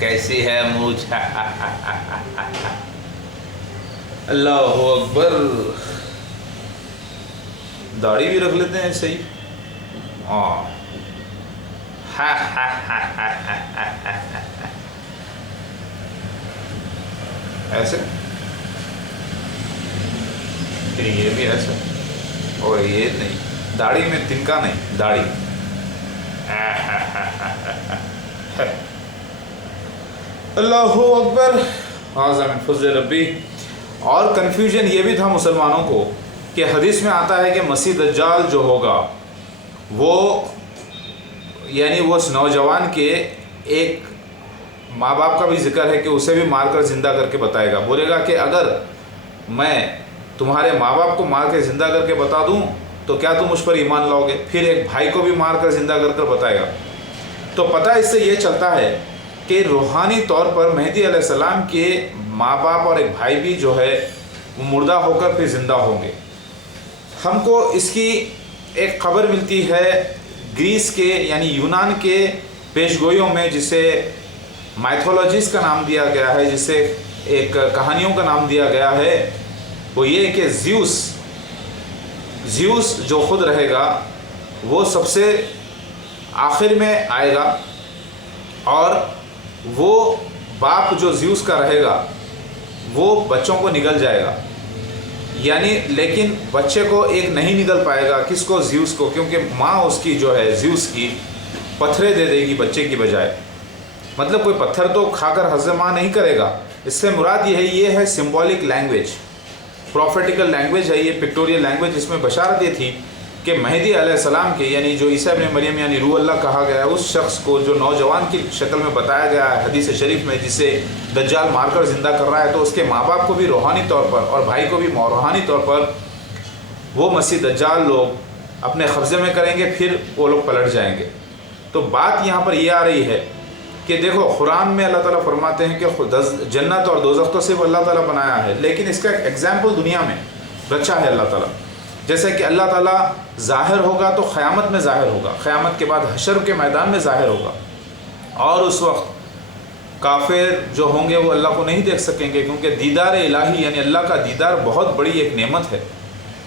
कैसी है मूछ? अल्लाह अकबर। दाढ़ी भी रख लेते हैं सही। ऐसे, फिर ये भी ऐसे, और ये नहीं, दाढ़ी में तिनका नहीं, दाढ़ी। अल्लाहु अकबर। हाज़ा मिन फज़्ल रब्बी। और कन्फ्यूजन ये भी था मुसलमानों को कि हदीस में आता है कि मसीह दज्जाल जो होगा वो, यानी वो उस नौजवान के एक माँ बाप का भी जिक्र है कि उसे भी मार कर ज़िंदा करके बताएगा। बोलेगा कि अगर मैं तुम्हारे माँ बाप को मार के ज़िंदा करके बता दूँ तो क्या तुम उस पर ईमान लाओगे? फिर एक भाई को भी मार कर ज़िंदा कर बताएगा। तो पता इससे ये चलता है कि रूहानी तौर पर मेहदी अलैहिस्सलाम के माँ बाप और एक भाई भी जो है वो मुर्दा होकर फिर ज़िंदा होंगे। हमको इसकी एक खबर मिलती है ग्रीस के यानी यूनान के पेशगोइयों में, जिसे माइथोलॉजीज का नाम दिया गया है, जिसे एक कहानियों का नाम दिया गया है। वो ये कि ज़्यूस जो खुद रहेगा वो सबसे आखिर में आएगा, और वो बाप जो ज़्यूस का रहेगा वो बच्चों को निगल जाएगा, यानी लेकिन बच्चे को एक नहीं निगल पाएगा। किसको? ज़्यूस को, क्योंकि माँ उसकी जो है ज़्यूस की पत्थरे दे देगी बच्चे की बजाय। मतलब कोई पत्थर तो खाकर हज़म नहीं करेगा। इससे मुराद ये है सिंबॉलिक लैंग्वेज, प्रॉफेटिकल लैंग्वेज है ये, पिक्टोरियल लैंग्वेज। इसमें बशारत ये थी कि मेहदी अलैहिस्सलाम के यानी जो ईसा इब्न मरियम यानी रूह अल्लाह कहा गया है, उस शख्स को जो नौजवान की शक्ल में बताया गया है हदीस शरीफ में, जिसे दज्जाल मारकर ज़िंदा कर रहा है, तो उसके माँ बाप को भी रूहानी तौर पर और भाई को भी रूहानी तौर पर वो मसीह दज्जाल लोग अपने कब्ज़े में करेंगे, फिर वो लोग पलट जाएंगे। तो बात यहाँ पर ये आ रही है कि देखो कुरान में अल्लाह ताला फरमाते हैं कि जन्नत और दोज़ख तो सिर्फ अल्लाह ताला बनाया है, लेकिन इसका एक एग्जाम्पल दुनिया में रचा है अल्लाह ताला। जैसे कि अल्लाह ताला ज़ाहिर होगा तो क़यामत में ज़ाहिर होगा, क़यामत के बाद हशर के मैदान में ज़ाहिर होगा, और उस वक्त काफिर जो होंगे वो अल्लाह को नहीं देख सकेंगे, क्योंकि दीदार इलाही यानी अल्लाह का दीदार बहुत बड़ी एक नेमत है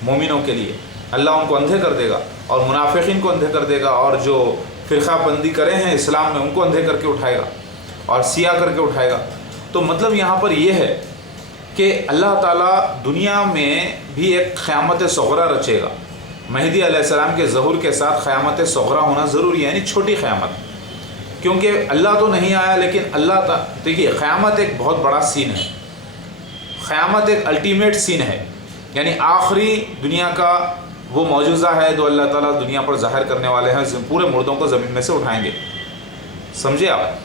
मोमिनों के लिए। अल्लाह उनको अंधे कर देगा और मुनाफिकीन को अंधे कर देगा, और जो फ़िरक़ा बंदी करे हैं इस्लाम में उनको अंधे करके उठाएगा और सिया करके उठाएगा। तो मतलब यहाँ पर यह है कि अल्लाह ताला दुनिया में भी एक क़यामत सग़रा रचेगा। मेहदी अलैहिस्सलाम के ज़हूर के साथ क़यामत सग़रा होना ज़रूरी है, यानी छोटी क़यामत, क्योंकि अल्लाह तो नहीं आया, लेकिन अल्लाह देखिए क़यामत एक बहुत बड़ा सीन है, क़यामत एक अल्टीमेट सीन है, यानी आखिरी दुनिया का वो मौजूज़ा है जो अल्लाह ताला दुनिया पर ज़ाहिर करने वाले हैं। पूरे मुर्दों को ज़मीन में से उठाएंगे, समझे आप।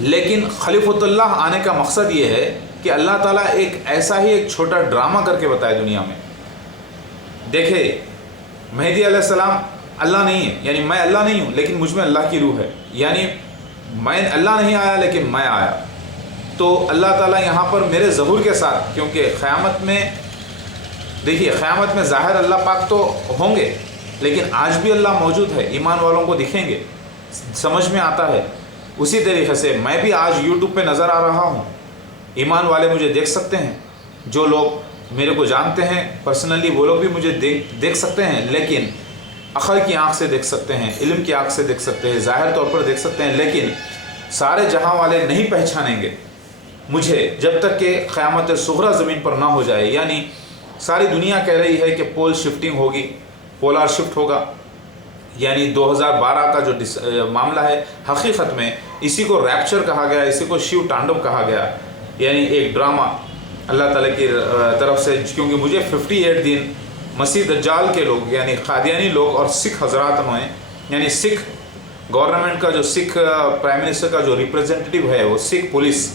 लेकिन खलीफतुल्लाह आने का मकसद ये है कि अल्लाह ताला एक ऐसा ही एक छोटा ड्रामा करके बताए दुनिया में। देखे मेहदी अलैहिस्सलाम अल्लाह नहीं है, यानी मैं अल्लाह नहीं हूँ लेकिन मुझ में अल्लाह की रूह है, यानी मैं अल्लाह नहीं आया लेकिन मैं आया। तो अल्लाह ताला यहाँ पर मेरे ज़हूर के साथ, क्योंकि क़यामत में देखिए क़यामत में ज़ाहिर अल्लाह पाक तो होंगे, लेकिन आज भी अल्लाह मौजूद है, ईमान वालों को दिखेंगे, समझ में आता है। उसी तरीके से मैं भी आज यूट्यूब पे नज़र आ रहा हूँ, ईमान वाले मुझे देख सकते हैं, जो लोग मेरे को जानते हैं पर्सनली वो लोग भी मुझे देख सकते हैं, लेकिन अक़ल की आँख से देख सकते हैं, इल्म की आँख से देख सकते हैं, ज़ाहिर तौर पर देख सकते हैं, लेकिन सारे जहां वाले नहीं पहचानेंगे मुझे जब तक कि क़यामत सुग़रा ज़मीन पर ना हो जाए। यानी सारी दुनिया कह रही है कि पोल शिफ्टिंग होगी, पोलार शिफ्ट होगा, यानी 2012 का जो मामला है, हकीकत में इसी को रैप्चर कहा गया, इसी को शिव तांडव कहा गया, यानी एक ड्रामा अल्लाह ताला की तरफ से। क्योंकि मुझे 58 दिन मसीह दज्जाल के लोग यानी कादियानी लोग और सिख हजरात में, यानी सिख गवर्नमेंट का जो सिख प्राइम मिनिस्टर का जो रिप्रेजेंटेटिव है वो सिख पुलिस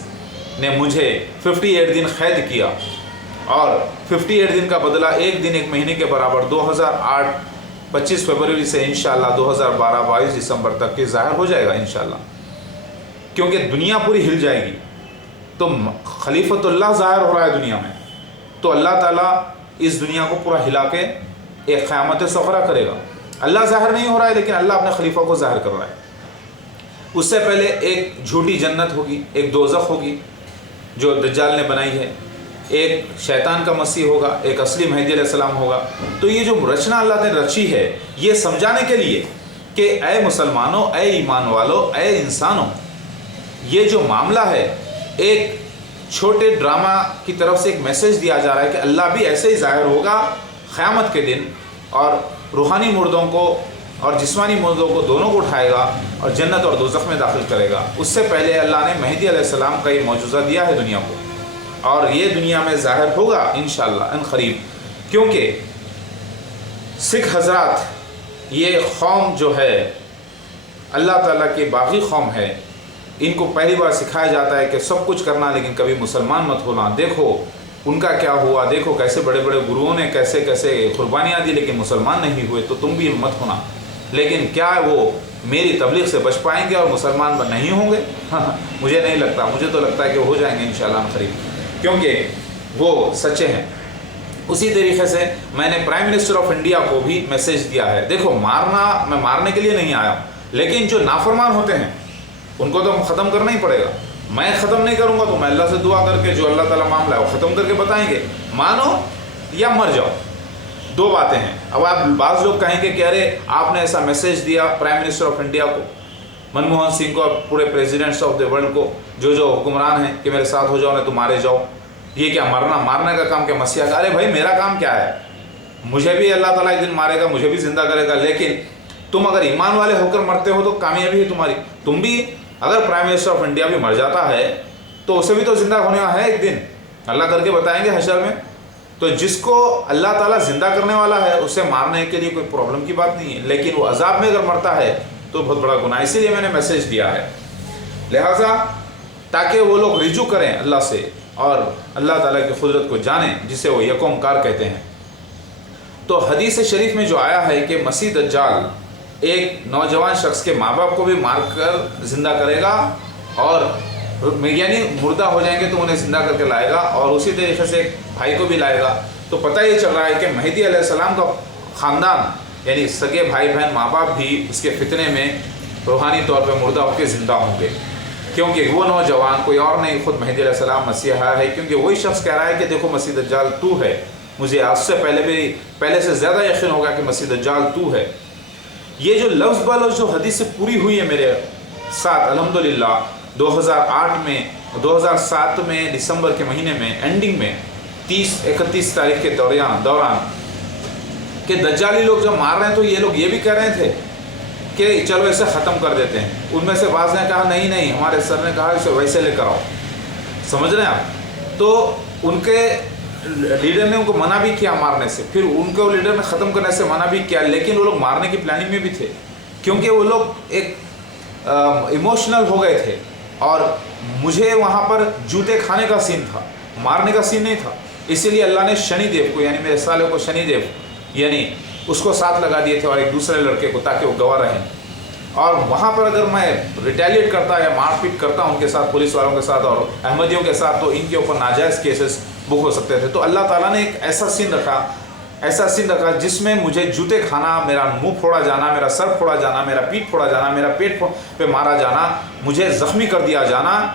ने मुझे 58 दिन कैद किया, और 58 दिन का बदला एक दिन एक महीने के बराबर 2008 25 फरवरी से इंशाल्लाह 2012 22 दिसंबर तक के ज़ाहिर हो जाएगा इंशाल्लाह, क्योंकि दुनिया पूरी हिल जाएगी। तो खलीफतुल्लाह ज़ाहिर हो रहा है दुनिया में, तो अल्लाह ताला इस दुनिया को पूरा हिला के एक क़यामत सग़रा करेगा। अल्लाह ज़ाहिर नहीं हो रहा है, लेकिन अल्लाह अपने खलीफा को ज़ाहिर कर रहा है। اس سے پہلے ایک جھوٹی جنت ہوگی، ایک دوزخ ہوگی جو دجال نے بنائی ہے، ایک شیطان کا مسیح ہوگا، ایک اصلی مہدی علیہ السلام ہوگا۔ تو یہ جو رچنا اللہ نے رچی ہے یہ سمجھانے کے لیے کہ اے مسلمانوں، اے ایمان والوں، اے انسانوں، یہ جو معاملہ ہے ایک چھوٹے ڈرامہ کی طرف سے ایک میسج دیا جا رہا ہے کہ اللہ بھی ایسے ہی ظاہر ہوگا قیامت کے دن، اور روحانی مردوں کو اور جسمانی مردوں کو دونوں کو اٹھائے گا اور جنت اور دوزخ میں داخل کرے گا۔ اس سے پہلے اللہ نے مہدی علیہ السلام کا یہ معجزہ دیا ہے دنیا کو، اور یہ دنیا میں ظاہر ہوگا انشاءاللہ ان قریب، کیونکہ سکھ حضرات یہ قوم جو ہے اللہ تعالیٰ کی باغی قوم ہے، ان کو پہلی بار سکھایا جاتا ہے کہ سب کچھ کرنا لیکن کبھی مسلمان مت ہونا۔ دیکھو ان کا کیا ہوا، دیکھو کیسے بڑے بڑے گروؤں نے کیسے کیسے قربانیاں دی لیکن مسلمان نہیں ہوئے، تو تم بھی مت ہونا۔ لیکن کیا وہ میری تبلیغ سے بچ پائیں گے اور مسلمان نہیں ہوں گے؟ مجھے نہیں لگتا، مجھے تو لگتا ہے کہ ہو جائیں گے انشاءاللہ قریب، کیونکہ وہ سچے ہیں۔ اسی طریقے سے میں نے پرائم منسٹر آف انڈیا کو بھی میسیج دیا ہے، دیکھو مارنا، میں مارنے کے لیے نہیں آیا ہوں، لیکن جو نافرمان ہوتے ہیں ان کو تو ختم کرنا ہی پڑے گا۔ میں ختم نہیں کروں گا تو میں اللہ سے دعا کر کے جو اللہ تعالیٰ معاملہ ہے وہ ختم کر کے بتائیں گے، مانو یا مر جاؤ، دو باتیں ہیں۔ اب آپ بعض لوگ کہیں گے کہ ارے آپ نے ایسا میسیج دیا پرائم منسٹر آف انڈیا کو، منموہن سنگھ کو اور پورے پریزیڈنٹس آف دی ورلڈ کو، جو حکمران ہیں، کہ میرے ساتھ ہو جاؤ نہیں تو مارے جاؤ، یہ کیا مارنے کا کام کیا مسیح کا؟ ارے بھائی میرا کام کیا ہے؟ مجھے بھی اللہ تعالیٰ ایک دن مارے گا، مجھے بھی زندہ کرے گا، لیکن تم اگر ایمان والے ہو کر مرتے ہو تو کامیابی ہے تمہاری۔ تم بھی اگر پرائم منسٹر آف انڈیا بھی مر جاتا ہے تو اسے بھی تو زندہ ہونے والا ہے ایک دن، اللہ کر کے بتائیں گے حشر میں۔ تو جس کو اللہ تعالیٰ زندہ کرنے والا ہے اسے مارنے کے لیے کوئی پرابلم کی بات نہیں ہے، لیکن وہ عذاب میں اگر مرتا ہے تو بہت بڑا گناہ، اسی لیے میں نے میسیج دیا ہے، لہٰذا تاکہ وہ لوگ رجوع کریں اللہ سے اور اللہ تعالیٰ کی قدرت کو جانیں جسے وہ یک اومکار کہتے ہیں۔ تو حدیث شریف میں جو آیا ہے کہ مسیح دجال ایک نوجوان شخص کے ماں باپ کو بھی مار کر زندہ کرے گا، اور یعنی مردہ ہو جائیں گے تو انہیں زندہ کر کے لائے گا، اور اسی طریقے سے ایک بھائی کو بھی لائے گا۔ تو پتہ یہ چل رہا ہے کہ مہدی علیہ السلام کا خاندان یعنی سگے بھائی بہن ماں باپ بھی اس کے فتنے میں روحانی طور پہ مردہ ہو کے زندہ ہوں گے، کیونکہ وہ نوجوان کوئی اور نہیں، خود مہدی علیہ السلام مسیحا ہے، کیونکہ وہی شخص کہہ رہا ہے کہ دیکھو مسیح دجال تو ہے، مجھے آج سے پہلے سے زیادہ یقین ہوگا کہ مسیح دجال تو ہے۔ یہ جو لفظ بلفظ جو حدیث سے پوری ہوئی ہے میرے ساتھ الحمدللہ 2007 میں دسمبر کے مہینے میں اینڈنگ میں 30-31 تاریخ کے دوران کہ دجالی لوگ جب مار رہے ہیں تو یہ لوگ یہ بھی کہہ رہے تھے کہ چلو اسے ختم کر دیتے ہیں۔ ان میں سے بعض نے کہا نہیں ہمارے سر نے کہا اسے ویسے لے کر آؤ، سمجھ رہے ہیں آپ؟ تو ان کے لیڈر نے ان کو منع بھی کیا مارنے سے، پھر ان کو لیڈر نے ختم کرنے سے منع بھی کیا، لیکن وہ لوگ مارنے کی پلاننگ میں بھی تھے، کیونکہ وہ لوگ ایک ایموشنل ہو گئے تھے، اور مجھے وہاں پر جوتے کھانے کا سین تھا، مارنے کا سین نہیں تھا۔ اسی لیے اللہ نے شنی دیو کو یعنی میرے سالے کو شنی دیو یعنی اس کو ساتھ لگا دیے تھے اور ایک دوسرے لڑکے کو، تاکہ وہ گواہ رہیں۔ اور وہاں پر اگر میں ریٹیلیٹ کرتا یا مار پیٹ کرتا ان کے ساتھ، پولیس والوں کے ساتھ اور احمدیوں کے ساتھ، تو ان کے اوپر ناجائز کیسز بک ہو سکتے تھے۔ تو اللہ تعالیٰ نے ایک ایسا سین رکھا جس میں مجھے جوتے کھانا، میرا منہ پھوڑا جانا، میرا سر پھوڑا جانا، میرا پیٹ پھوڑا جانا، میرا پیٹ پہ مارا جانا، مجھے زخمی کر دیا جانا،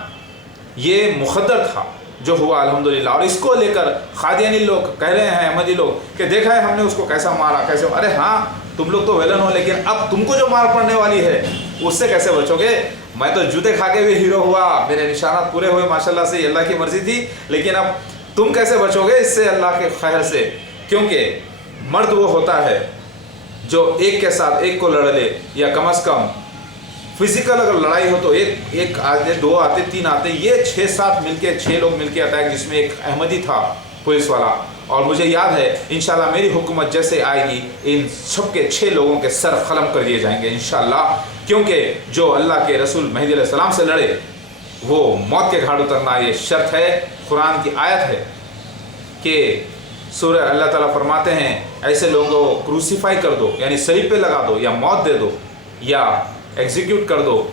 یہ مقدر تھا جو ہوا الحمدللہ۔ اور اس کو لے کر قادیانی لوگ کہہ رہے ہیں، احمدی لوگ، کہ دیکھا ہے ہم نے اس کو کیسا مارا کیسے، ارے ہاں تم لوگ تو ویلن ہو، لیکن اب تم کو جو مار پڑنے والی ہے اس سے کیسے بچو گے؟ میں تو جوتے کھا کے بھی ہیرو ہوا، میرے نشانات پورے ہوئے ماشاءاللہ سے، اللہ کی مرضی تھی، لیکن اب تم کیسے بچو گے اس سے اللہ کے خیر سے؟ کیونکہ مرد وہ ہوتا ہے جو ایک کے ساتھ ایک کو لڑ لے، یا کم از کم فزیکل اگر لڑائی ہو تو ایک آتے، دو آتے، تین آتے، یہ 6 لوگ مل کے اٹیک، جس میں ایک احمدی تھا پولیس والا، اور مجھے یاد ہے انشاءاللہ میری حکومت جیسے آئے گی ان سب کے 6 لوگوں کے سر قلم کر دیے جائیں گے انشاءاللہ، کیونکہ جو اللہ کے رسول مہدی علیہ السلام سے لڑے وہ موت کے گھاٹ اترنا یہ شرط ہے۔ قرآن کی آیت ہے کہ سورہ اللہ تعالیٰ فرماتے ہیں ایسے لوگوں کو کروسیفائی کر دو، یعنی صلیب پہ لگا دو، یا موت دے دو، یا ایگزیکیوٹ کر دو،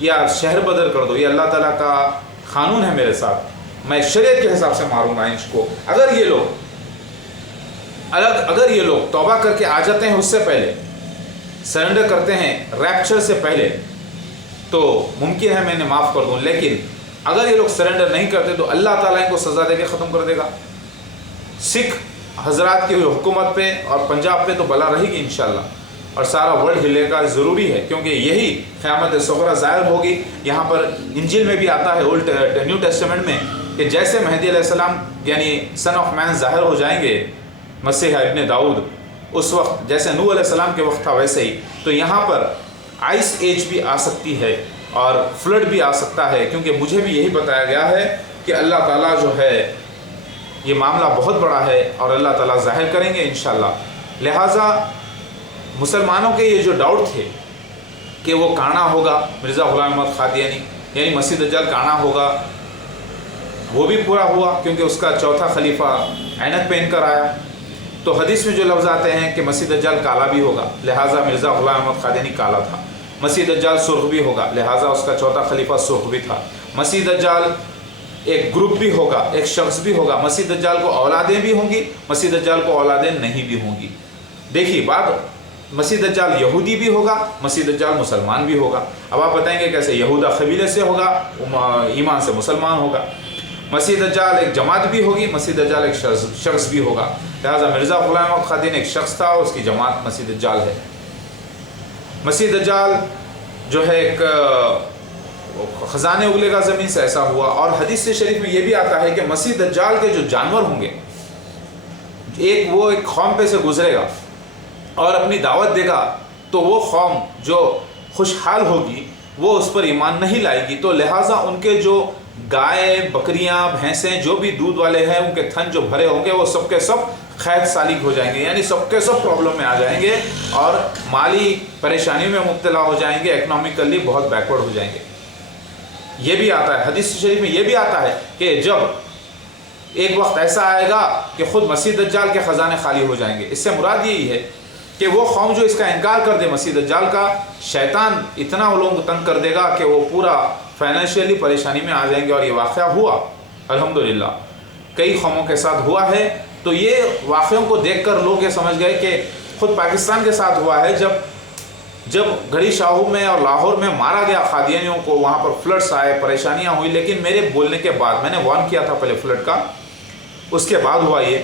یا شہر بدر کر دو۔ یہ اللہ تعالیٰ کا قانون ہے میرے ساتھ، میں شریعت کے حساب سے ماروں گا اس کو۔ اگر یہ لوگ توبہ کر کے آ جاتے ہیں، اس سے پہلے سرنڈر کرتے ہیں، ریپچر سے پہلے، تو ممکن ہے میں انہیں معاف کر دوں، لیکن اگر یہ لوگ سرنڈر نہیں کرتے تو اللہ تعالیٰ ان کو سزا دے کے ختم کر دے گا۔ سکھ حضرات کی حکومت پہ اور پنجاب پہ تو بلا رہے گی انشاءاللہ، اور سارا ورلڈ ہلے گا، ضروری ہے، کیونکہ یہی قیامت صغریٰ ظاہر ہوگی۔ یہاں پر انجیل میں بھی آتا ہے، اولڈ نیو ٹیسٹمنٹ میں، کہ جیسے مہدی علیہ السلام یعنی سن آف مین ظاہر ہو جائیں گے، مسیح ابن داؤد، اس وقت جیسے نوح علیہ السلام کے وقت تھا ویسے ہی، تو یہاں پر آئس ایج بھی آ سکتی ہے اور فلڈ بھی آ سکتا ہے، کیونکہ مجھے بھی یہی بتایا گیا ہے کہ اللہ تعالیٰ جو ہے یہ معاملہ بہت بڑا ہے اور اللہ تعالیٰ ظاہر کریں گے انشاءاللہ۔ لہٰذا مسلمانوں کے یہ جو ڈاؤٹ تھے کہ وہ کانا ہوگا مرزا غلام احمد قادیانی، یعنی مسیح دجال کانا ہوگا، وہ بھی پورا ہوا، کیونکہ اس کا چوتھا خلیفہ عینت پہن کر آیا۔ تو حدیث میں جو لفظ آتے ہیں کہ مسیح دجال کالا بھی ہوگا، لہٰذا مرزا غلام احمد قادیانی کالا تھا۔ مسیح دجال سرخ بھی ہوگا، لہٰذا اس کا چوتھا خلیفہ سرخ بھی تھا۔ مسیح دجال ایک گروپ بھی ہوگا، ایک شخص بھی ہوگا۔ مسیح دجال کو اولادیں بھی ہوں گی، مسیح دجال کو اولادیں نہیں بھی ہوں گی۔ دیکھیے بات، مسیح دجال یہودی بھی ہوگا، مسیح دجال مسلمان بھی ہوگا۔ اب آپ بتائیں گے کیسے؟ یہودا قبیلے سے ہوگا، ایمان سے مسلمان ہوگا۔ مسیح دجال ایک جماعت بھی ہوگی، مسیح دجال ایک شخص بھی ہوگا۔ لہٰذا مرزا غلام احمد قادیانی ایک شخص تھا اور اس کی جماعت مسیح دجال ہے۔ مسیح دجال جو ہے ایک خزانے اگلے گا زمین سے، ایسا ہوا۔ اور حدیث شریف میں یہ بھی آتا ہے کہ مسیح دجال کے جو جانور ہوں گے، وہ ایک قوم پہ سے گزرے گا اور اپنی دعوت دے گا، تو وہ قوم جو خوشحال ہوگی وہ اس پر ایمان نہیں لائے گی، تو لہٰذا ان کے جو گائے، بکریاں، بھینسیں، جو بھی دودھ والے ہیں، ان کے تھن جو بھرے ہوں گے، وہ سب کے سب خیر سالک ہو جائیں گے، یعنی سب کے سب پرابلم میں آ جائیں گے اور مالی پریشانیوں میں مبتلا ہو جائیں گے، اکنامکلی بہت بیکورڈ ہو جائیں گے۔ یہ بھی آتا ہے حدیث شریف میں، یہ بھی آتا ہے کہ جب ایک وقت ایسا آئے گا کہ خود مسیح دجال کے خزانے خالی ہو جائیں گے۔ اس سے مراد یہی ہے کہ وہ قوم جو اس کا انکار کر دے مسیح دجال کا، شیطان اتنا وہ لوگوں کو تنگ کر دے گا کہ وہ پورا فائنینشیلی پریشانی میں آ جائیں گے۔ اور یہ واقعہ ہوا الحمدللہ، کئی قوموں کے ساتھ ہوا ہے۔ تو یہ واقعوں کو دیکھ کر لوگ یہ سمجھ گئے کہ خود پاکستان کے ساتھ ہوا ہے، جب گھڑی شاہو میں اور لاہور میں مارا گیا قادیانیوں کو، وہاں پر فلڈس آئے، پریشانیاں ہوئی، لیکن میرے بولنے کے بعد، میں نے وارن کیا تھا پہلے فلڈ کا، اس کے بعد ہوا یہ،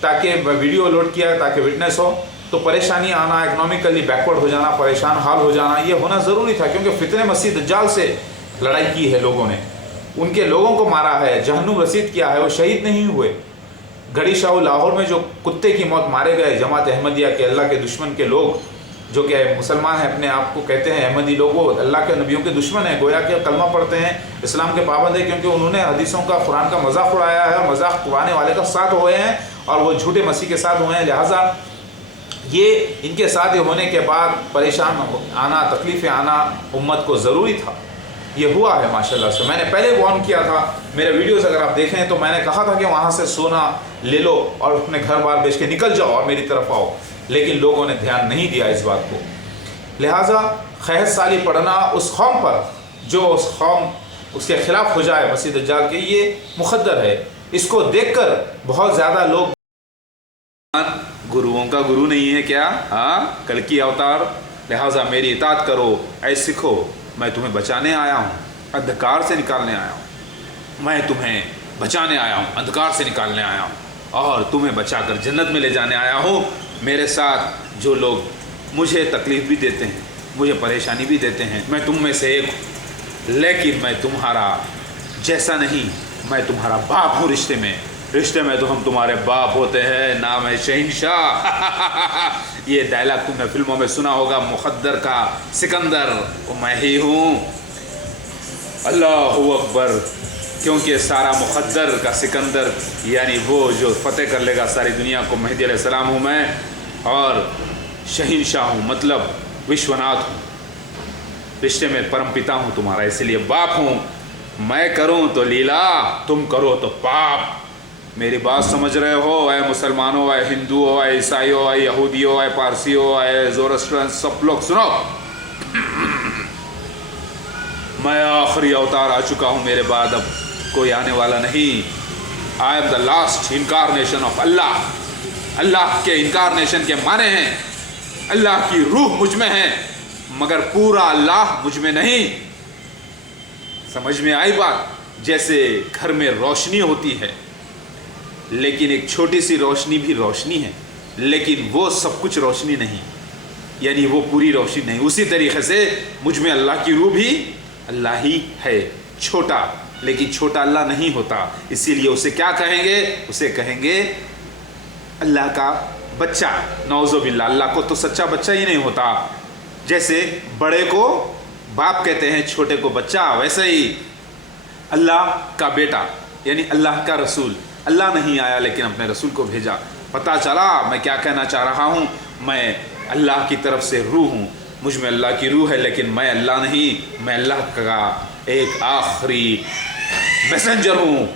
تاکہ میں ویڈیو لوڈ کیا تاکہ وٹنس ہو، تو پریشانی آنا، اکنامکلی بیکورڈ ہو جانا، پریشان حال ہو جانا، یہ ہونا ضروری تھا، کیونکہ فتنے مسیح دجال سے لڑائی کی ہے لوگوں نے، ان کے لوگوں کو مارا ہے، جہنم رسید کیا ہے، وہ شہید نہیں ہوئے۔ گھڑی شاہو لاہور میں جو کتے کی موت مارے گئے جماعت احمدیہ کے، اللہ کے دشمن کے لوگ، جو کہ مسلمان ہیں، اپنے آپ کو کہتے ہیں احمدی لوگوں، اللہ کے نبیوں کے دشمن ہیں، گویا کہ کلمہ پڑھتے ہیں، اسلام کے پابند ہیں، کیونکہ انہوں نے حدیثوں کا، قرآن کا مذاق اڑایا ہے، اور مذاق اڑانے والے کا ساتھ ہوئے ہیں، اور وہ جھوٹے مسیح کے ساتھ ہوئے ہیں۔ لہٰذا یہ ان کے ساتھ ہونے کے بعد پریشان آنا، تکلیفیں آنا امت کو ضروری تھا، یہ ہوا ہے ماشاءاللہ سے۔ میں نے پہلے وارن کیا تھا، میرے ویڈیوز اگر آپ دیکھیں تو میں نے کہا تھا کہ وہاں سے سونا لے لو اور اپنے گھر بار بیچ کے نکل جاؤ اور میری طرف آؤ، لیکن لوگوں نے دھیان نہیں دیا اس بات کو۔ لہٰذا خیہت سالی پڑھنا اس قوم پر جو اس قوم اس کے خلاف ہو جائے مسیح دجال کے، یہ مقدر ہے۔ اس کو دیکھ کر بہت زیادہ لوگ، گروؤں کا گرو نہیں ہے کیا؟ ہاں، کلکی اوتار، لہٰذا میری اطاعت کرو، اے سکھو، میں تمہیں بچانے آیا ہوں، اندھکار سے نکالنے آیا ہوں، میں تمہیں بچانے آیا ہوں، اندھکار سے نکالنے آیا ہوں، اور تمہیں بچا کر جنت میں لے جانے آیا ہوں۔ میرے ساتھ جو لوگ مجھے تکلیف بھی دیتے ہیں، مجھے پریشانی بھی دیتے ہیں، میں تم میں سے ایک ہوں، لیکن میں تمہارا جیسا نہیں، میں تمہارا باپ ہوں رشتے میں تو ہم تمہارے باپ ہوتے ہیں، نام ہے شہنشاہ۔ یہ ڈائلاگ تم نے فلموں میں سنا ہوگا، مقدر کا سکندر وہ میں ہی ہوں، اللہ اکبر، کیونکہ سارا مقدر کا سکندر یعنی وہ جو فتح کر لے گا ساری دنیا کو، مہدی علیہ السلام ہوں میں، اور شہنشاہ ہوں مطلب وشوناتھ ہوں، رشتے میں پرم پتا ہوں تمہارا، اسی لیے باپ ہوں۔ میں کروں تو لیلا، تم کرو تو پاپ۔ میری بات سمجھ رہے ہو اے مسلمانوں، اے ہندو ہو، اے عیسائی ہو، اے یہودی ہو، اے پارسی ہو، اے زورسٹرن، سب لوگ سنو، میں آخری اوتار آ چکا ہوں، میرے بعد اب کوئی آنے والا نہیں۔ I am the last incarnation of Allah. Allah کے انکارنیشن کے معنی ہیں اللہ کی روح مجھ میں ہے، مگر پورا اللہ مجھ میں نہیں۔ समझ में आई बात? जैसे घर में रोशनी होती है, लेकिन एक छोटी सी रोशनी भी रोशनी है, लेकिन वो सब कुछ रोशनी नहीं, यानी वो पूरी रोशनी नहीं। उसी तरीके से मुझ में अल्लाह की रूह भी अल्लाह ही है, छोटा, लेकिन छोटा अल्लाह नहीं होता। इसीलिए उसे क्या कहेंगे? उसे कहेंगे अल्लाह का बच्चा। नौज़ुबिल्लाह, अल्लाह को तो सच्चा बच्चा ही नहीं होता। जैसे बड़े को बाप कहते हैं, छोटे को बच्चा, वैसे ही अल्लाह का बेटा यानी अल्लाह का रसूल। अल्लाह नहीं आया लेकिन अपने रसूल को भेजा। पता चला मैं क्या कहना चाह रहा हूँ, मैं अल्लाह की तरफ से रूह हूँ, मुझ में अल्लाह की रूह है, लेकिन मैं अल्लाह नहीं, मैं अल्लाह का एक आखिरी मैसेंजर हूँ,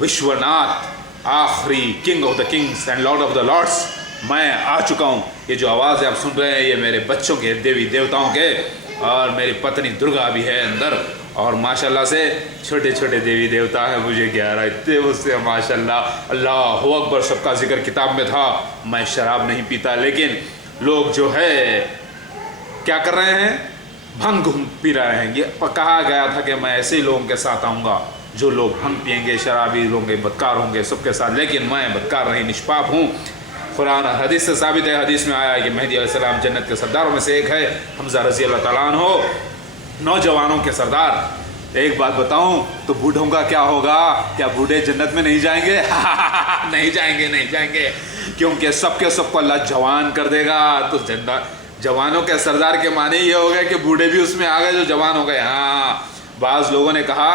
विश्वनाथ, आखिरी king of the kings and lord of the lords. मैं आ चुका हूँ। ये जो आवाज़ आप सुन रहे हैं ये मेरे बच्चों के, देवी देवताओं के, और मेरी पत्नी दुर्गा भी है अंदर, और माशाल्लाह से छोटे छोटे देवी देवता हैं। मुझे 11 इतने उससे माशाल्लाह, अल्लाह हू अकबर, सबका जिक्र किताब में था। मैं शराब नहीं पीता, लेकिन लोग जो है क्या कर रहे हैं? भंग पी रहे हैं। ये कहा गया था कि मैं ऐसे ही लोगों के साथ आऊँगा जो लोग भंग पिएंगे, शराबी होंगे, बदकार होंगे, सबके साथ, लेकिन मैं बदकार नहीं, निष्पाप हूँ। कुरान हदीस से साबित है, हदीस में आया है कि मेहदी अलैहिस्सलाम जन्नत के सरदारों में से एक है, हमजा रज़ी अल्लाह तआला अन्हु, नौजवानों के सरदार। एक बात बताऊं तो बूढ़ों का क्या होगा? क्या बूढ़े जन्नत में नहीं जाएंगे? नहीं जाएंगे, नहीं जाएंगे, क्योंकि सबके सबको अल्लाह जवान कर देगा। तो जवानों के सरदार के माने ये हो गए कि बूढ़े भी उसमें आ गए जो जवान हो गए। हाँ, बाज़ लोगों ने कहा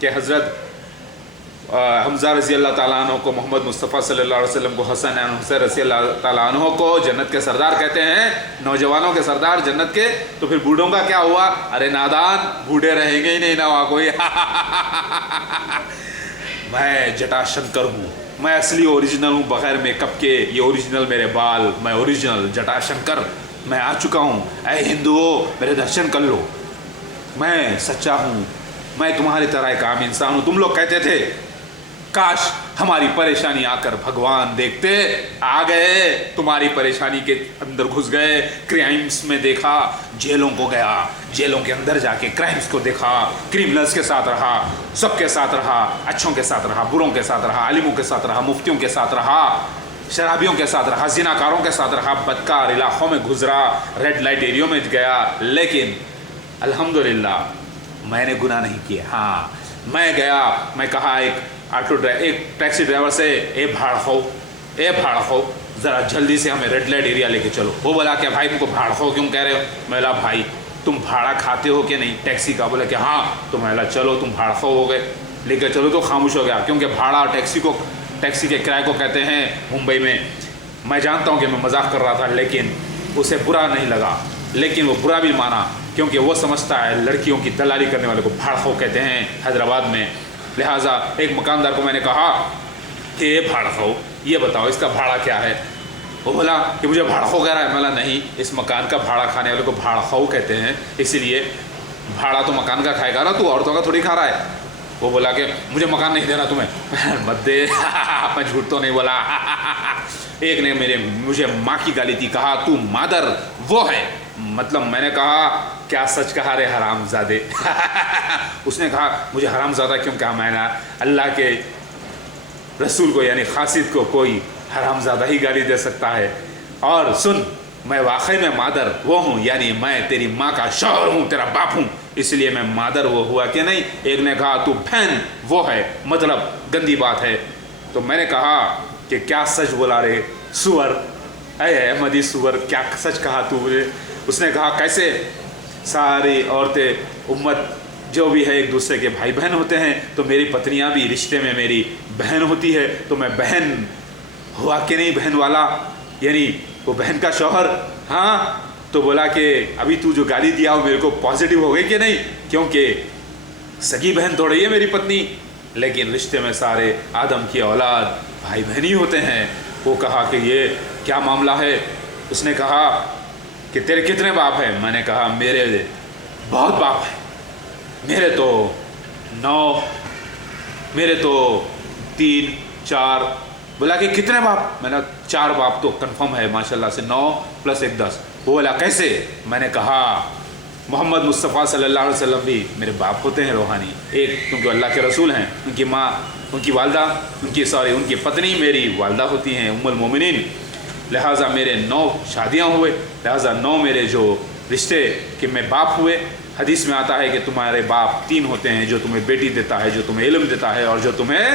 कि हज़रत हमजा रज़ी अल्लाह ताला अन्हु को, मोहम्मद मुस्तफ़ा सल्लल्लाहु अलैहि वसल्लम को, हसन एंड हुसैन रज़ी अल्लाह ताला अन्हु को जन्नत के सरदार कहते हैं, नौजवानों के सरदार जन्नत के। तो फिर बूढ़ों का क्या हुआ? अरे नादान, बूढ़े रहेंगे ही नहीं ना वहाँ कोई। मैं जटाशंकर हूँ, मैं असली ओरिजिनल हूँ, बगैर मेकअप के। ये ओरिजिनल मेरे बाल, मैं ओरिजिनल जटाशंकर, मैं आ चुका हूँ। ऐ हिंदुओं, मेरे दर्शन कर लो, मैं सच्चा हूँ, मैं तुम्हारी तरह एक आम इंसान हूँ। तुम लोग कहते थे काश हमारी परेशानी आकर भगवान देखते, आ गए, तुम्हारी परेशानी के अंदर घुस गए, क्राइम्स में देखा, जेलों को गया, जेलों के अंदर जाके क्राइम्स को देखा, क्रिमिनल्स के साथ रहा, सबके साथ रहा, अच्छों के साथ रहा, बुरों के साथ रहा, आलिमों के साथ रहा, मुफ्तियों के साथ रहा, शराबियों के साथ रहा, जिनाकारों के साथ रहा, बदकार इलाकों में गुजरा, रेड लाइट एरियो में गया, लेकिन अल्हम्दुलिल्लाह मैंने गुनाह नहीं किया। हाँ, मैं गया, मैं कहा एक टैक्सी ड्राइवर से, ए भाड़ खो, ज़रा जल्दी से हमें रेड लाइट एरिया लेके चलो। वो बोला क्या भाई तुमको भाड़ खो क्यों कह रहे हो? मैं बोला भाई तुम भाड़ा खाते हो कि नहीं टैक्सी का? बोला कि हाँ। तो मैं बोला चलो तुम भाड़ खो हो गए, लेकर चलो। तो खामोश हो गया, क्योंकि भाड़ा टैक्सी के किराए को कहते हैं मुंबई में। मैं जानता हूँ कि मैं मजाक कर रहा था, लेकिन उसे बुरा नहीं लगा, लेकिन वो बुरा भी माना, क्योंकि वो समझता है लड़कियों की दलाली करने वाले को भाड़ खो कहते हैं हैदराबाद में। लिहाजा एक मकानदार को मैंने कहा कि ये भाड़ा खाओ, ये बताओ इसका भाड़ा क्या है? वो बोला कि मुझे भाड़ा खाओ कह रहा है। मैं बोला नहीं, इस मकान का भाड़ा खाने वाले को भाड़ा खाओ कहते हैं, इसीलिए भाड़ा तो मकान का खाएगा ना, तू औरतों का थोड़ी खा रहा है। वो बोला कि मुझे मकान नहीं देना तुम्हें। मत दे। मैं झूठ तो नहीं बोला। एक ने मुझे माँ की गाली दी, कहा तू मादर वो है, मतलब मैंने कहा क्या सच कहा रे हरामजादे। उसने कहा मुझे हरामजादा क्यों कहा? मैंने अल्लाह के रसूल को यानी खासिद को कोई हरामजादा ही गाली दे सकता है? और सुन, मैं वाकई में मादर वो हूँ, यानी मैं तेरी माँ का शौहर हूँ, तेरा बाप हूँ, इसलिए मैं मादर वो हुआ कि नहीं? एक ने कहा तू बहन वो है, मतलब गंदी बात है। तो मैंने कहा कि क्या सच बोला रे सुअर, अय अहमदी सुअर, क्या सच कहा तू मुझे? उसने कहा कैसे? सारी औरतें उम्मत जो भी है एक दूसरे के भाई बहन होते हैं, तो मेरी पत्नियां भी रिश्ते में मेरी बहन होती है, तो मैं बहन हुआ कि नहीं बहन वाला, यानी वो बहन का शौहर। हाँ, तो बोला कि अभी तू जो गाली दिया वो मेरे को पॉजिटिव हो गई कि नहीं? क्योंकि सगी बहन थोड़ी है मेरी पत्नी, लेकिन रिश्ते में सारे आदम की औलाद भाई बहन ही होते हैं। वो कहा कि ये क्या मामला है? उसने कहा कि तेरे कितने बाप हैं? मैंने कहा मेरे बहुत बाप हैं, मेरे तो 9, मेरे तो 3, 4। बोला कि कितने बाप? मैंने 4 बाप तो कंफर्म है माशाल्लाह से, 9 + 1 10। वो बोला कैसे? मैंने कहा मोहम्मद मुस्तफ़ा सल्लल्लाहु अलैहि वसल्लम भी मेरे बाप होते हैं रूहानी, एक क्योंकि अल्लाह के रसूल हैं, उनकी माँ उनकी पत्नी मेरी वालदा होती हैं उम्मुल मोमिनीन, लिहाजा मेरे 9 शादियाँ हुए, लिहाजा 9 मेरे जो रिश्ते कि मैं बाप हुए। हदीस में आता है कि तुम्हारे बाप 3 होते हैं, जो तुम्हें बेटी देता है, जो तुम्हें इल्म देता है और जो तुम्हें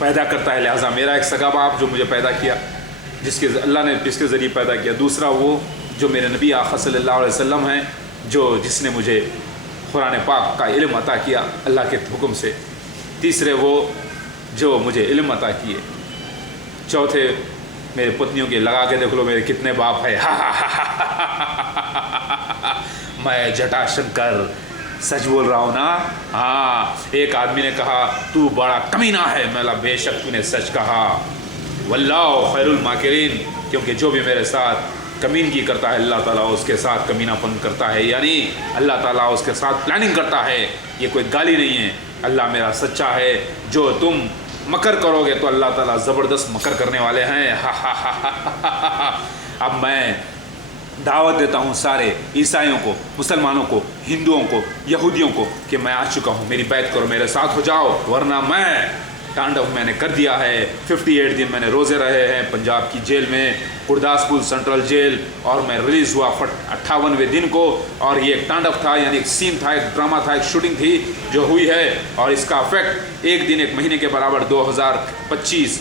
पैदा करता है। लिहाजा मेरा एक सगा बाप जो मुझे पैदा किया, अल्लाह ने जिसके ज़रिए पैदा किया। दूसरा वो जो मेरे नबी आक़ा सल्लल्लाहु अलैहि वसल्लम हैं, जिसने मुझे कुरान पाक का इल्म अता किया अल्लाह के हुक्म से। तीसरे वो जो मुझे इल्म अता किए। चौथे मेरे पत्नियों के, लगा के देख लो मेरे कितने बाप है। मैं जटाशंकर सच बोल रहा हूँ ना। हाँ, एक आदमी ने कहा तू बड़ा कमीना है, मैं बोला बेशक तूने सच कहा। वल्लाहु खैरुल माकिरीन, क्योंकि जो भी मेरे साथ कमीनगी करता है अल्लाह ताला उसके साथ कमीनापन करता है, यानी अल्लाह ताला उसके साथ प्लानिंग करता है। ये कोई गाली नहीं है, अल्लाह मेरा सच्चा है। जो तुम मकर करोगे तो अल्लाह ताला ज़बरदस्त मकर करने वाले हैं। अब मैं दावत देता हूँ सारे ईसाइयों को, मुसलमानों को, हिंदुओं को, यहूदियों को कि मैं आ चुका हूँ, मेरी बैत करो, मेरे साथ हो जाओ, वरना मैं तांडव मैंने कर दिया है। 58 दिन मैंने रोज़े रहे हैं पंजाब की जेल में, गुरदासपुर सेंट्रल जेल, और मैं रिलीज़ हुआ 58वें दिन को। और ये एक तांडव था, यानी एक सीन था, एक ड्रामा था, एक शूटिंग थी जो हुई है, और इसका इफेक्ट एक दिन एक महीने के बराबर 2025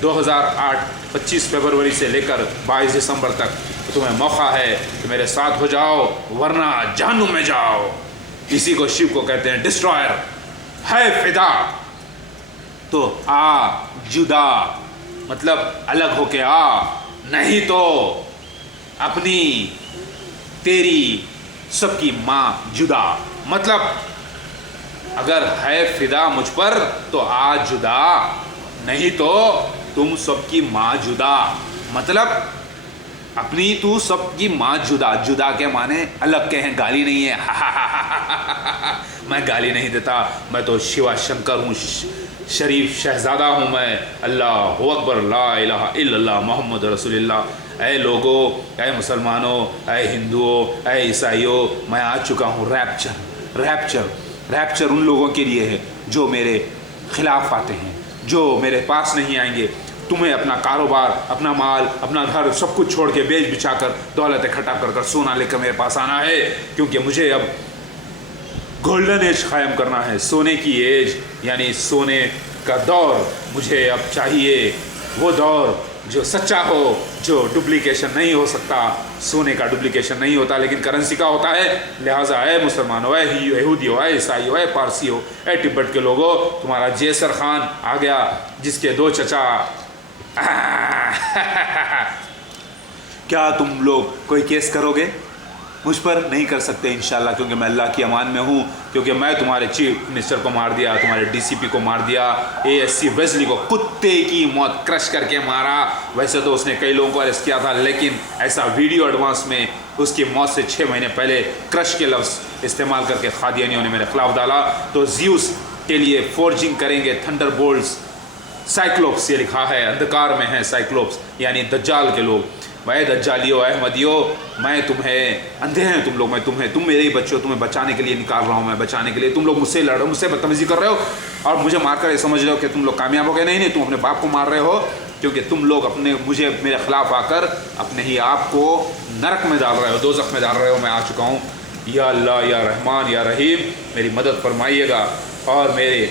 2008 25 फरवरी से लेकर 22 दिसंबर तक तुम्हें मौका है कि मेरे साथ हो जाओ, वरना जहन्नुम में जाओ। इसी को शिव को कहते हैं डिस्ट्रॉयर। है फिदा तो आ जुदा, मतलब अलग होके आ, नहीं तो अपनी तेरी सबकी माँ जुदा। मतलब अगर है फिदा मुझ पर तो आ जुदा, नहीं तो तुम सबकी माँ जुदा। मतलब अपनी तू सबकी माँ जुदा। जुदा के माने अलग के हैं, गाली नहीं है। मैं गाली नहीं देता, मैं तो शिवा शंकर हूँ, शरीफ शहजादा हूँ मैं। अल्लाह अकबर, ला इलाहा इल्लल्लाह मोहम्मद रसूलुल्लाह। ऐ लोगो, ऐ मुसलमानों, ऐ हिंदुओं, ऐ ईसाइयों, मैं आ चुका हूँ। रैप्चर उन लोगों के लिए है जो मेरे खिलाफ आते हैं, जो मेरे पास नहीं आएंगे। तुम्हें अपना कारोबार, अपना माल, अपना घर सब कुछ छोड़ के बेच बिछा कर दौलत इकट्ठा कर सोना लेकर मेरे पास आना है, क्योंकि मुझे अब गोल्डन एज कायम करना है। सोने की एज यानी सोने का दौर मुझे अब चाहिए, वो दौर जो सच्चा हो, जो डुप्लीकेशन नहीं हो सकता। सोने का डुप्लीकेशन नहीं होता, लेकिन करेंसी का होता है। लिहाजा है मुसलमानों, है यहूदी हो, है ईसाई हो, है पारसी हो, है तिब्बत के लोगों, तुम्हारा जैसर खान आ गया जिसके 2 चचा। क्या तुम लोग कोई केस करोगे? मुझ पर नहीं कर सकते इंशाल्लाह, क्योंकि मैं अल्लाह की अमान में हूँ। क्योंकि मैं तुम्हारे चीफ मिनिस्टर को मार दिया, तुम्हारे डीसीपी को मार दिया, एएससी वेस्ली को कुत्ते की मौत क्रश करके मारा। वैसे तो उसने कई लोगों को अरेस्ट किया था, लेकिन ऐसा वीडियो एडवांस में उसकी मौत से 6 महीने पहले क्रश के लफ्ज़ इस्तेमाल करके खादियानियों ने मेरे खिलाफ डाला। तो ज़्यूस के लिए फोर्जिंग करेंगे थंडरबोल्ट्स, साइक्लोप्स ये लिखा है, अंधकार में है साइक्लोप्स यानी दज्जाल के लोग। मैं दज्जालियो अहमदियो, मैं तुम्हें, अंधे हैं तुम लोग, मैं तुम मेरे ही बच्चे हो, तुम्हें बचाने के लिए निकाल रहा हूँ मैं, बचाने के लिए। तुम लोग मुझसे लड़ रहे हो, मुझसे बदतमीजी कर रहे हो और मुझे मारकर ये समझ रहे हो कि तुम लोग कामयाब हो गए। नहीं, तुम अपने बाप को मार रहे हो, क्योंकि तुम लोग मेरे खिलाफ आकर अपने ही आप को नरक में डाल रहे हो, दोज़ख में डाल रहे हो। मैं आ चुका हूँ। या अल्लाह, या रहमान, या रहीम, मेरी मदद फरमाइएगा और मेरे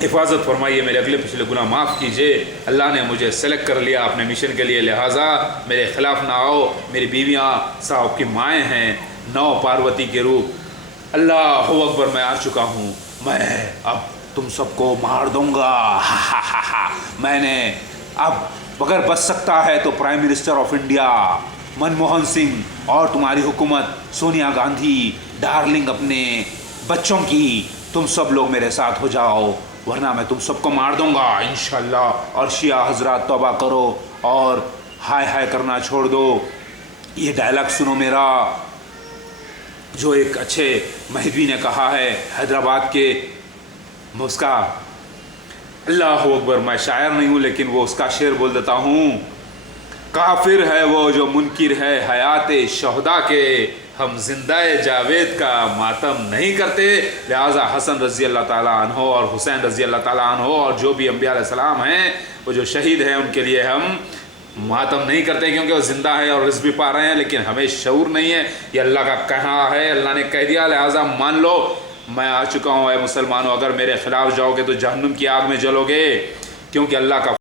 हिफाजत फरमाइए, मेरे अगले पिछले गुनाह माफ़ कीजिए। अल्लाह ने मुझे सेलेक्ट कर लिया अपने मिशन के लिए, लिहाजा मेरे ख़िलाफ़ ना आओ। मेरी बीवियाँ साहब की माएँ हैं, 9 पार्वती के रूप। अल्लाह अकबर, मैं आ चुका हूँ। मैं अब तुम सबको मार दूँगा। मैंने अब अगर बच सकता है तो prime minister of India Manmohan Singh और तुम्हारी हुकूमत सोनिया गांधी डार्लिंग अपने बच्चों की, तुम सब लोग मेरे साथ हो जाओ, वरना मैं तुम सबको मार दूंगा इंशाल्लाह। और शिया हजरात तौबा करो और हाय हाय करना छोड़ दो। ये डायलॉग सुनो मेरा, जो एक अच्छे महदवी ने कहा है हैदराबाद के, उसका अल्लाह अकबर, मैं शायर नहीं हूँ लेकिन वो उसका शेर बोल देता हूँ। काफिर है वो जो मुनकिर है हयात शहदा के, ہم زندہ جاوید کا ماتم نہیں کرتے، لہٰذا حسن رضی اللہ تعالیٰ عنہ اور حسین رضی اللہ تعالیٰ عنہ اور جو بھی انبیاء علیہ السلام ہیں وہ جو شہید ہیں ان کے لیے ہم ماتم نہیں کرتے، کیونکہ وہ زندہ ہے اور رزق بھی پا رہے ہیں، لیکن ہمیں شعور نہیں ہے۔ یہ اللہ کا کہا ہے، اللہ نے کہہ دیا، لہٰذا مان لو میں آ چکا ہوں۔ اے مسلمانوں، اگر میرے خلاف جاؤ گے تو جہنم کی آگ میں جلو گے، کیونکہ اللہ کا